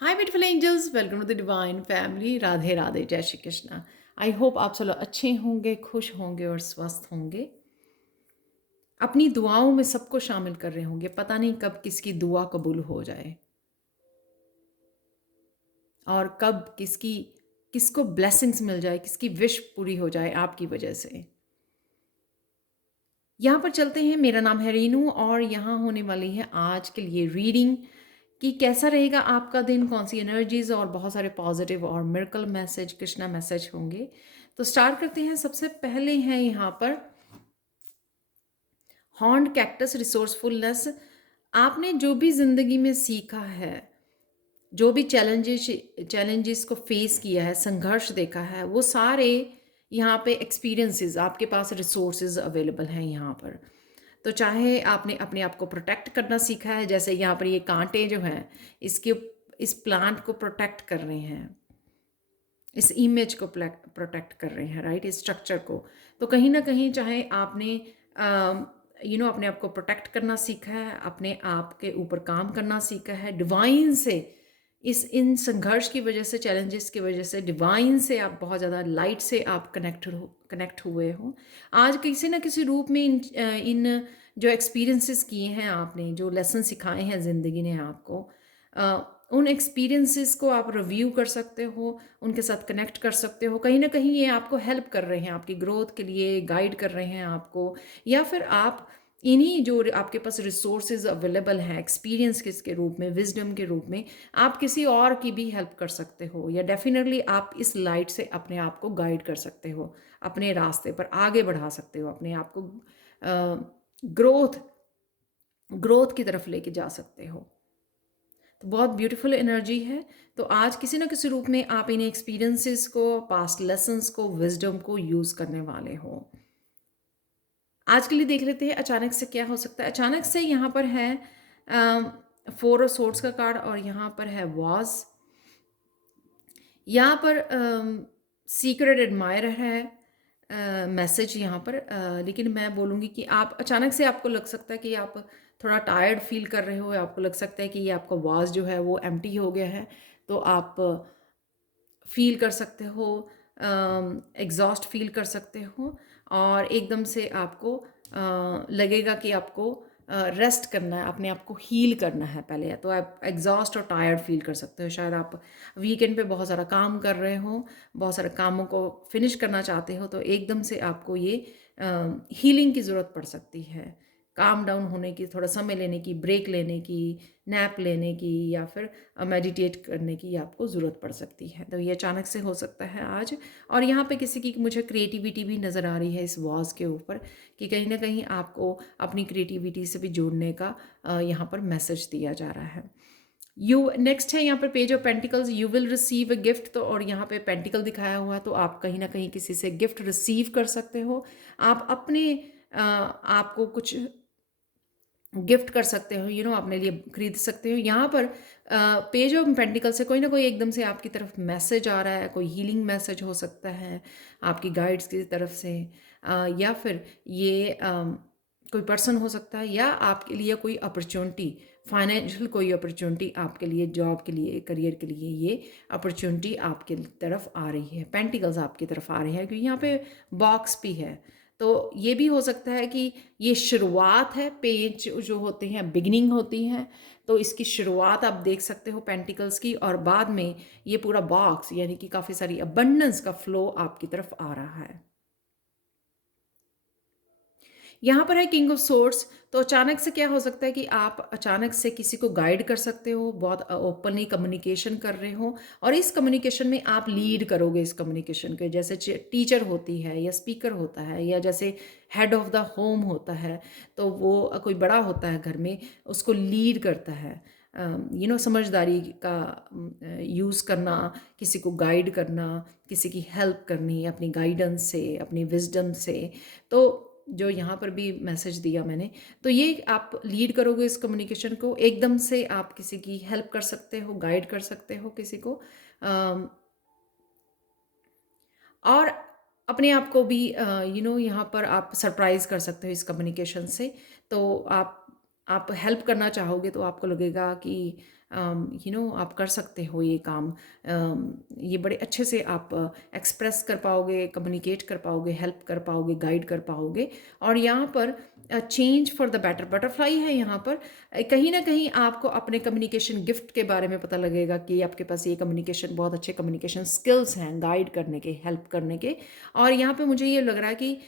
Hi beautiful angels, welcome to the divine family. Radhe Radhe, जय Shri Krishna. I hope आप सब लोग अच्छे होंगे, खुश होंगे और स्वस्थ होंगे। अपनी दुआओं में सबको शामिल कर रहे होंगे। पता नहीं कब किसकी दुआ कबूल हो जाए और कब किसको ब्लेसिंग्स मिल जाए, किसकी विश पूरी हो जाए आपकी वजह से। यहाँ पर चलते हैं। मेरा नाम है रीनू और यहाँ होने वाली है आज के लिए रीडिंग कि कैसा रहेगा आपका दिन, कौन सी एनर्जीज और बहुत सारे पॉजिटिव और मिरेकल मैसेज, कृष्णा मैसेज होंगे। तो स्टार्ट करते हैं। सबसे पहले हैं यहाँ पर हॉर्न्ड कैक्टस रिसोर्सफुलनेस। आपने जो भी जिंदगी में सीखा है, जो भी चैलेंजेस को फेस किया है, संघर्ष देखा है, वो सारे यहाँ पे एक्सपीरियंसेस, आपके पास रिसोर्सेज अवेलेबल हैं यहाँ पर। तो चाहे आपने अपने आप को प्रोटेक्ट करना सीखा है, जैसे यहाँ पर ये कांटे जो हैं इसके इस प्लांट को प्रोटेक्ट कर रहे हैं, इस इमेज को प्रोटेक्ट कर रहे हैं, राइट, इस स्ट्रक्चर को। तो कहीं ना कहीं चाहे आपने अपने आप को प्रोटेक्ट करना सीखा है, अपने आप के ऊपर काम करना सीखा है, डिवाइन से इन संघर्ष की वजह से, चैलेंजेस की वजह से डिवाइन से आप बहुत ज़्यादा लाइट से आप कनेक्ट हुए हो। आज किसी ना किसी रूप में इन जो एक्सपीरियंसेस किए हैं आपने, जो लेसन सिखाए हैं ज़िंदगी ने आपको, उन एक्सपीरियंसेस को आप रिव्यू कर सकते हो, उनके साथ कनेक्ट कर सकते हो। कहीं ना कहीं ये आपको हेल्प कर रहे हैं, आपकी ग्रोथ के लिए गाइड कर रहे हैं आपको, या फिर आप इन्हीं जो आपके पास रिसोर्सेज अवेलेबल हैं एक्सपीरियंस के रूप में, विजडम के रूप में, आप किसी और की भी हेल्प कर सकते हो, या डेफिनेटली आप इस लाइट से अपने आप को गाइड कर सकते हो, अपने रास्ते पर आगे बढ़ा सकते हो, अपने आप को ग्रोथ ग्रोथ की तरफ लेके जा सकते हो। तो बहुत ब्यूटीफुल एनर्जी है। तो आज किसी ना किसी रूप में आप इन एक्सपीरियंसेस को, पास्ट लेसन्स को, विजडम को यूज़ करने वाले हो। आज के लिए देख लेते हैं अचानक से क्या हो सकता है। अचानक से यहाँ पर है फोर ऑफ सोर्ड्स का कार्ड और यहाँ पर है वॉज। यहाँ पर सीक्रेट एडमायरर है मैसेज यहाँ पर, लेकिन मैं बोलूँगी कि आप अचानक से आपको लग सकता है कि आप थोड़ा टायर्ड फील कर रहे हो, आपको लग सकता है कि ये आपका वाज जो है वो एम्प्टी हो गया है। तो आप फील कर सकते हो, एग्जॉस्ट फील कर सकते हो, और एकदम से आपको लगेगा कि आपको रेस्ट करना है, अपने आप को हील करना है पहले। तो आप एग्जॉस्ट और टायर्ड फील कर सकते हो। शायद आप वीकेंड पे बहुत सारा काम कर रहे हो, बहुत सारे कामों को फिनिश करना चाहते हो, तो एकदम से आपको ये हीलिंग की ज़रूरत पड़ सकती है, काम डाउन होने की, थोड़ा समय लेने की, ब्रेक लेने की, नैप लेने की, या फिर मेडिटेट करने की आपको ज़रूरत पड़ सकती है। तो ये अचानक से हो सकता है आज। और यहाँ पे किसी की मुझे क्रिएटिविटी भी नज़र आ रही है इस वॉज के ऊपर, कि कहीं ना कहीं आपको अपनी क्रिएटिविटी से भी जोड़ने का यहाँ पर मैसेज दिया जा रहा है। यू नेक्स्ट है यहाँ पर page of pentacles. You will receive a gift. तो और यहाँ पे पेंटिकल दिखाया हुआ है, तो आप कहीं ना कहीं किसी से गिफ्ट रिसीव कर सकते हो। आप अपने आपको कुछ गिफ्ट कर सकते हो, अपने लिए खरीद सकते हो। यहाँ पर पेज ऑफ पेंटिकल से कोई ना कोई एकदम से आपकी तरफ मैसेज आ रहा है, कोई हीलिंग मैसेज हो सकता है आपकी गाइड्स की तरफ से, या फिर ये कोई पर्सन हो सकता है, या आपके लिए कोई अपॉर्चुनिटी, फाइनेंशियल कोई अपॉर्चुनिटी आपके लिए, जॉब के लिए, करियर के लिए, ये अपॉर्चुनिटी आपके तरफ आ रही है। पेंटिकल्स आपकी तरफ आ रही है, क्योंकि यहाँ पे बॉक्स भी है। तो ये भी हो सकता है कि ये शुरुआत है, पेज जो होते हैं बिगिनिंग होती है, तो इसकी शुरुआत आप देख सकते हो पेंटिकल्स की, और बाद में ये पूरा बॉक्स, यानी कि काफ़ी सारी अबंडेंस का फ्लो आपकी तरफ आ रहा है। यहाँ पर है किंग ऑफ सोर्ड्स। तो अचानक से क्या हो सकता है कि आप अचानक से किसी को गाइड कर सकते हो, बहुत ओपनली कम्युनिकेशन कर रहे हो, और इस कम्युनिकेशन में आप लीड करोगे इस कम्युनिकेशन के। जैसे टीचर होती है, या स्पीकर होता है, या जैसे हेड ऑफ द होम होता है, तो वो कोई बड़ा होता है घर में, उसको लीड करता है। समझदारी का यूज़ करना, किसी को गाइड करना, किसी की हेल्प करनी अपनी गाइडेंस से, अपनी विजडम से। तो जो यहाँ पर भी मैसेज दिया मैंने, तो ये आप लीड करोगे इस कम्युनिकेशन को, एकदम से आप किसी की हेल्प कर सकते हो, गाइड कर सकते हो किसी को, और अपने आप को भी यहाँ पर आप सरप्राइज कर सकते हो इस कम्युनिकेशन से। तो आप हेल्प करना चाहोगे, तो आपको लगेगा कि आप कर सकते हो ये काम। ये बड़े अच्छे से आप एक्सप्रेस कर पाओगे, कम्युनिकेट कर पाओगे, हेल्प कर पाओगे, गाइड कर पाओगे। और यहाँ पर change for the better butterfly है यहाँ पर। कहीं ना कहीं आपको अपने कम्युनिकेशन गिफ्ट के बारे में पता लगेगा कि आपके पास ये कम्युनिकेशन, बहुत अच्छे कम्युनिकेशन स्किल्स हैं गाइड करने के, हेल्प करने के। और यहाँ पे मुझे ये लग रहा है कि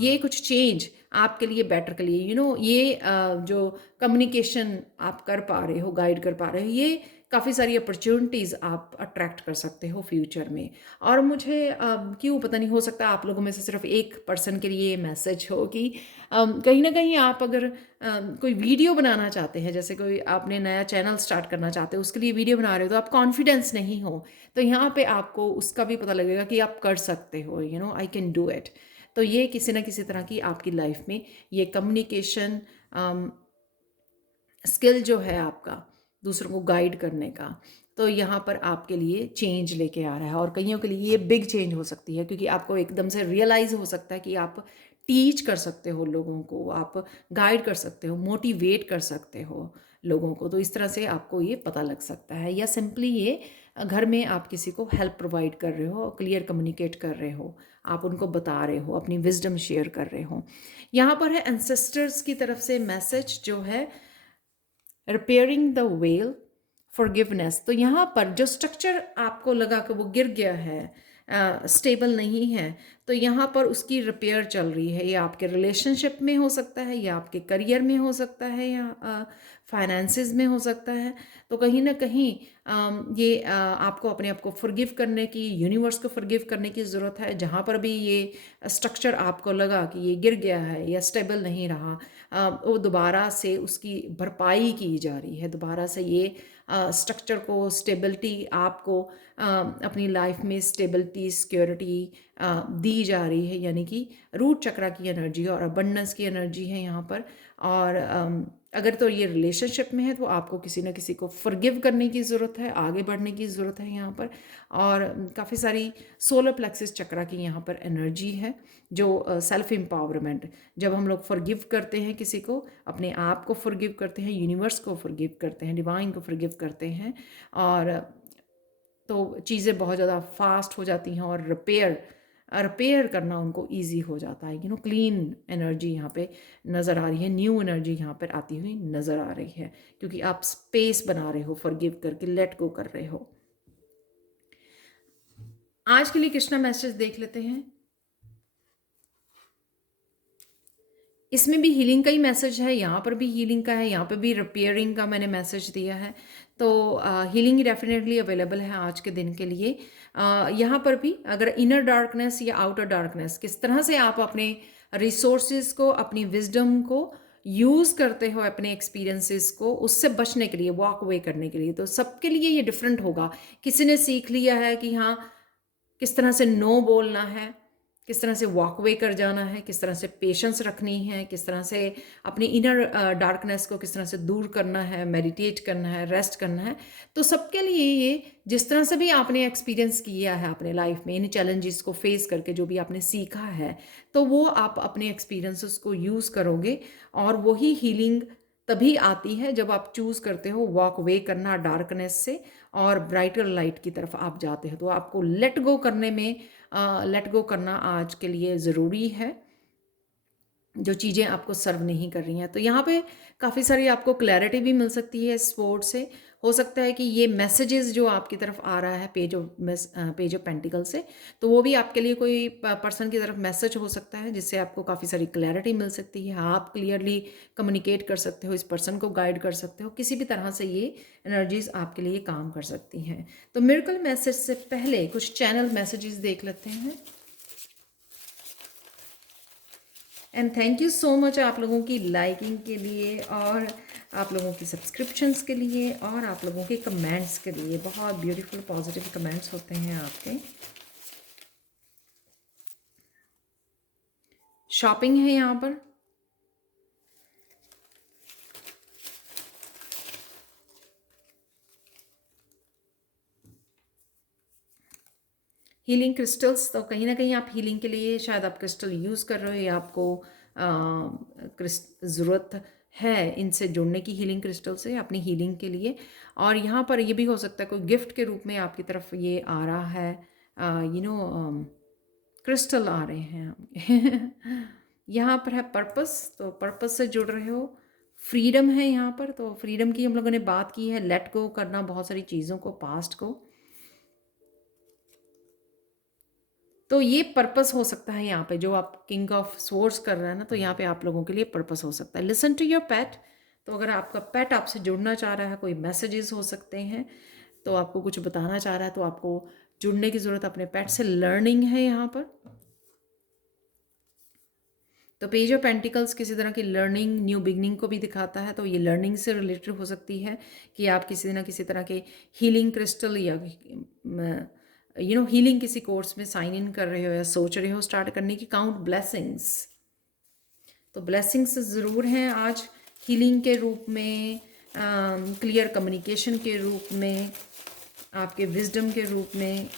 ये कुछ चेंज आपके लिए बेटर के लिए, ये जो कम्युनिकेशन आप कर पा रहे हो, गाइड कर पा रहे हो, ये काफ़ी सारी अपॉर्चुनिटीज़ आप अट्रैक्ट कर सकते हो फ्यूचर में। और मुझे क्यों पता नहीं, हो सकता है आप लोगों में से सिर्फ एक पर्सन के लिए ये मैसेज हो कि कहीं ना कहीं आप अगर कोई वीडियो बनाना चाहते हैं, जैसे कोई आपने नया चैनल स्टार्ट करना चाहते हो, उसके लिए वीडियो बना रहे हो, तो आप कॉन्फिडेंस नहीं हो, तो यहाँ पे आपको उसका भी पता लगेगा कि आप कर सकते हो, आई कैन डू इट। तो ये किसी ना किसी तरह की आपकी लाइफ में ये कम्युनिकेशन स्किल जो है आपका दूसरों को गाइड करने का, तो यहाँ पर आपके लिए चेंज लेके आ रहा है। और कईयों के लिए ये बिग चेंज हो सकती है, क्योंकि आपको एकदम से रियलाइज़ हो सकता है कि आप टीच कर सकते हो लोगों को, आप गाइड कर सकते हो, मोटिवेट कर सकते हो लोगों को। तो इस तरह से आपको ये पता लग सकता है, या सिंपली ये घर में आप किसी को हेल्प प्रोवाइड कर रहे हो, क्लियर कम्युनिकेट कर रहे हो, आप उनको बता रहे हो, अपनी विजडम शेयर कर रहे हो। यहाँ पर है एंसेस्टर्स की तरफ से मैसेज जो है, रिपेयरिंग द वेल, फॉरगिवनेस। तो यहाँ पर जो स्ट्रक्चर आपको लगा कि वो गिर गया है, स्टेबल नहीं है, तो यहाँ पर उसकी रिपेयर चल रही है। ये आपके रिलेशनशिप में हो सकता है, या आपके करियर में हो सकता है, या फाइनेंसिस में हो सकता है। तो कहीं ना कहीं ये आपको अपने आप को फॉरगिव करने की, यूनिवर्स को फॉरगिव करने की ज़रूरत है। जहाँ पर भी ये स्ट्रक्चर आपको लगा कि ये गिर गया है या स्टेबल नहीं रहा, वो दोबारा से उसकी भरपाई की जा रही है, दोबारा से ये स्ट्रक्चर को, स्टेबिलिटी आपको अपनी लाइफ में स्टेबिलिटी, सिक्योरिटी दी जा रही है। यानी कि रूट चक्रा की एनर्जी और अबंडेंस की एनर्जी है यहाँ पर। और अगर तो ये रिलेशनशिप में है तो आपको किसी ना किसी को फॉरगिव करने की ज़रूरत है, आगे बढ़ने की ज़रूरत है यहाँ पर। और काफ़ी सारी सोलर प्लेक्सिस चक्रा की यहाँ पर एनर्जी है, जो सेल्फ एम्पावरमेंट, जब हम लोग फॉरगिव करते हैं किसी को, अपने आप को फॉरगिव करते हैं, यूनिवर्स को फॉरगिव करते हैं, डिवाइन को फॉरगिव करते हैं, और तो चीज़ें बहुत ज़्यादा फास्ट हो जाती हैं, और रिपेयर करना उनको इजी हो जाता है। क्लीन एनर्जी यहाँ पे नज़र आ रही है, न्यू एनर्जी यहाँ पर आती हुई नज़र आ रही है, क्योंकि आप स्पेस बना रहे हो, फॉरगिव करके लेट गो कर रहे हो। आज के लिए कृष्णा मैसेज देख लेते हैं। इसमें भी हीलिंग का ही मैसेज है, यहाँ पर भी हीलिंग का है, यहाँ पे भी रिपेयरिंग का मैंने मैसेज दिया है। तो हीलिंग डेफिनेटली अवेलेबल है आज के दिन के लिए। यहाँ पर भी अगर इनर डार्कनेस या आउटर डार्कनेस, किस तरह से आप अपने रिसोर्सेज को, अपनी विजडम को यूज़ करते हो, अपने एक्सपीरियंसेस को, उससे बचने के लिए, वॉक अवे करने के लिए, तो सबके लिए ये डिफरेंट होगा। किसी ने सीख लिया है कि हाँ, किस तरह से नो बोलना है, किस तरह से वॉकवे कर जाना है, किस तरह से पेशेंस रखनी है, किस तरह से अपनी इनर डार्कनेस को किस तरह से दूर करना है, मेडिटेट करना है, रेस्ट करना है। तो सबके लिए ये, जिस तरह से भी आपने एक्सपीरियंस किया है अपने लाइफ में, इन चैलेंजेस को फेस करके जो भी आपने सीखा है, तो वो आप अपने एक्सपीरियंसेस को यूज़ करोगे। और वही हीलिंग तभी आती है जब आप चूज़ करते हो वॉक वे करना डार्कनेस से, और ब्राइटर लाइट की तरफ आप जाते हो। तो आपको लेट गो करने में, लेट गो करना आज के लिए ज़रूरी है, जो चीज़ें आपको सर्व नहीं कर रही हैं। तो यहाँ पे काफ़ी सारी आपको क्लैरिटी भी मिल सकती है इस स्पोर्ट से। हो सकता है कि ये मैसेजेस जो आपकी तरफ आ रहा है पेज ऑफ पेंटिकल से, तो वो भी आपके लिए कोई पर्सन की तरफ मैसेज हो सकता है, जिससे आपको काफ़ी सारी क्लैरिटी मिल सकती है। आप क्लियरली कम्युनिकेट कर सकते हो, इस पर्सन को गाइड कर सकते हो, किसी भी तरह से ये एनर्जीज आपके लिए काम कर सकती हैं। तो मिरेकल मैसेज से पहले कुछ चैनल मैसेजेस देख लेते हैं। And thank you so much आप लोगों की लाइकिंग के लिए, और आप लोगों की सब्सक्रिप्शंस के लिए, और आप लोगों के कमेंट्स के लिए। बहुत ब्यूटीफुल पॉजिटिव कमेंट्स होते हैं आपके। शॉपिंग है यहाँ पर, हीलिंग क्रिस्टल्स। तो कहीं ना कहीं आप हीलिंग के लिए शायद आप क्रिस्टल यूज़ कर रहे हो, या आपको ज़रूरत है इनसे जुड़ने की, हीलिंग क्रिस्टल से अपनी हीलिंग के लिए। और यहाँ पर ये भी हो सकता है कोई गिफ्ट के रूप में आपकी तरफ ये आ रहा है, क्रिस्टल आ रहे हैं। यहाँ पर है पर्पस, तो पर्पस से जुड़ रहे हो। फ्रीडम है यहाँ पर, तो फ्रीडम की हम लोगों ने बात की है, लेट गो करना बहुत सारी चीज़ों को, पास्ट को। तो ये पर्पस हो सकता है यहाँ पे, जो आप किंग ऑफ स्वॉर्ड्स कर रहे हैं ना, तो यहाँ पे आप लोगों के लिए पर्पस हो सकता है। लिसन टू योर पेट, तो अगर आपका पेट आपसे जुड़ना चाह रहा है, कोई मैसेजेस हो सकते हैं, तो आपको कुछ बताना चाह रहा है, तो आपको जुड़ने की ज़रूरत अपने पेट से। लर्निंग है यहाँ पर, तो पेज ऑफ पेंटिकल्स किसी तरह की लर्निंग, न्यू बिगनिंग को भी दिखाता है, तो ये लर्निंग से रिलेटेड हो सकती है कि आप किसी ना किसी तरह के हीलिंग क्रिस्टल या हीलिंग किसी कोर्स में साइन इन कर रहे हो या सोच रहे हो स्टार्ट करने की। काउंट ब्लेसिंग्स, तो ब्लेसिंग्स ज़रूर हैं आज हीलिंग के रूप में, क्लियर कम्युनिकेशन के रूप में, आपके विजडम के रूप में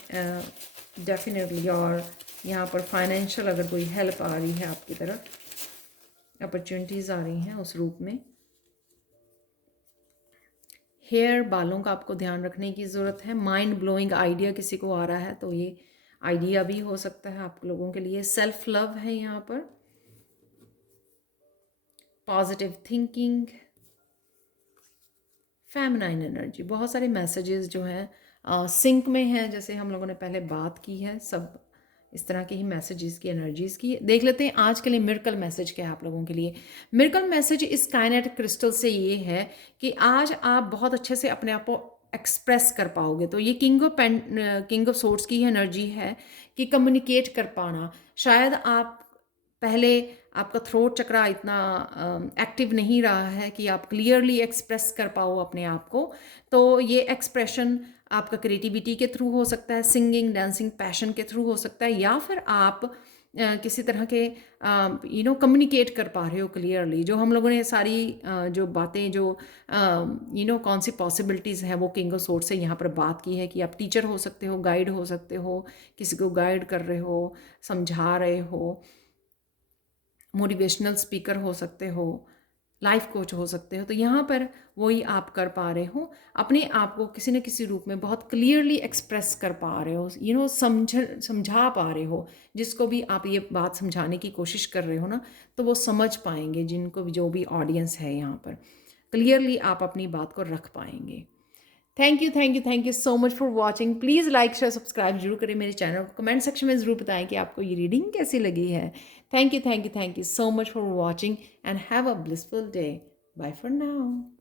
डेफिनेटली। और यहाँ पर फाइनेंशियल अगर कोई हेल्प आ रही है आपकी तरफ, अपॉर्चुनिटीज़ आ रही हैं उस रूप में। हेयर, बालों का आपको ध्यान रखने की ज़रूरत है। माइंड ब्लोइंग आइडिया किसी को आ रहा है, तो ये आइडिया भी हो सकता है आप लोगों के लिए। सेल्फ लव है यहाँ पर, पॉजिटिव थिंकिंग, फेमिनाइन एनर्जी, बहुत सारे मैसेजेस जो हैं सिंक में हैं, जैसे हम लोगों ने पहले बात की है, सब इस तरह के ही मैसेजेस की, एनर्जीज़ की। देख लेते हैं आज के लिए मिरेकल मैसेज क्या है आप लोगों के लिए। मिरेकल मैसेज इस काइनेटिक क्रिस्टल से ये है कि आज आप बहुत अच्छे से अपने आप को एक्सप्रेस कर पाओगे। तो ये किंग ऑफ सोर्ड्स की एनर्जी है कि कम्युनिकेट कर पाना। शायद आप पहले, आपका थ्रोट चक्रा इतना एक्टिव नहीं रहा है कि आप क्लियरली एक्सप्रेस कर पाओ अपने आप को, तो ये एक्सप्रेशन आपका क्रिएटिविटी के थ्रू हो सकता है, सिंगिंग, डांसिंग, पैशन के थ्रू हो सकता है, या फिर आप किसी तरह के कम्युनिकेट कर पा रहे हो क्लियरली। जो हम लोगों ने सारी जो बातें, जो कौन सी पॉसिबिलिटीज़ हैं, वो किंग ऑफ सोर्ड से यहाँ पर बात की है कि आप टीचर हो सकते हो, गाइड हो सकते हो, किसी को गाइड कर रहे हो, समझा रहे हो, मोटिवेशनल स्पीकर हो सकते हो, लाइफ कोच हो सकते हो। तो यहाँ पर वही आप कर पा रहे हो, अपने आप को किसी न किसी रूप में बहुत क्लियरली एक्सप्रेस कर पा रहे हो, समझा पा रहे हो। जिसको भी आप ये बात समझाने की कोशिश कर रहे हो ना, तो वो समझ पाएंगे, जिनको भी, जो भी ऑडियंस है यहाँ पर, क्लियरली आप अपनी बात को रख पाएंगे। Thank you so much for watching. Please like share subscribe जरूर करें मेरे चैनल को। कमेंट सेक्शन में ज़रूर बताएं कि आपको ये रीडिंग कैसी लगी है। Thank you so much for watching and have a blissful day. Bye for now.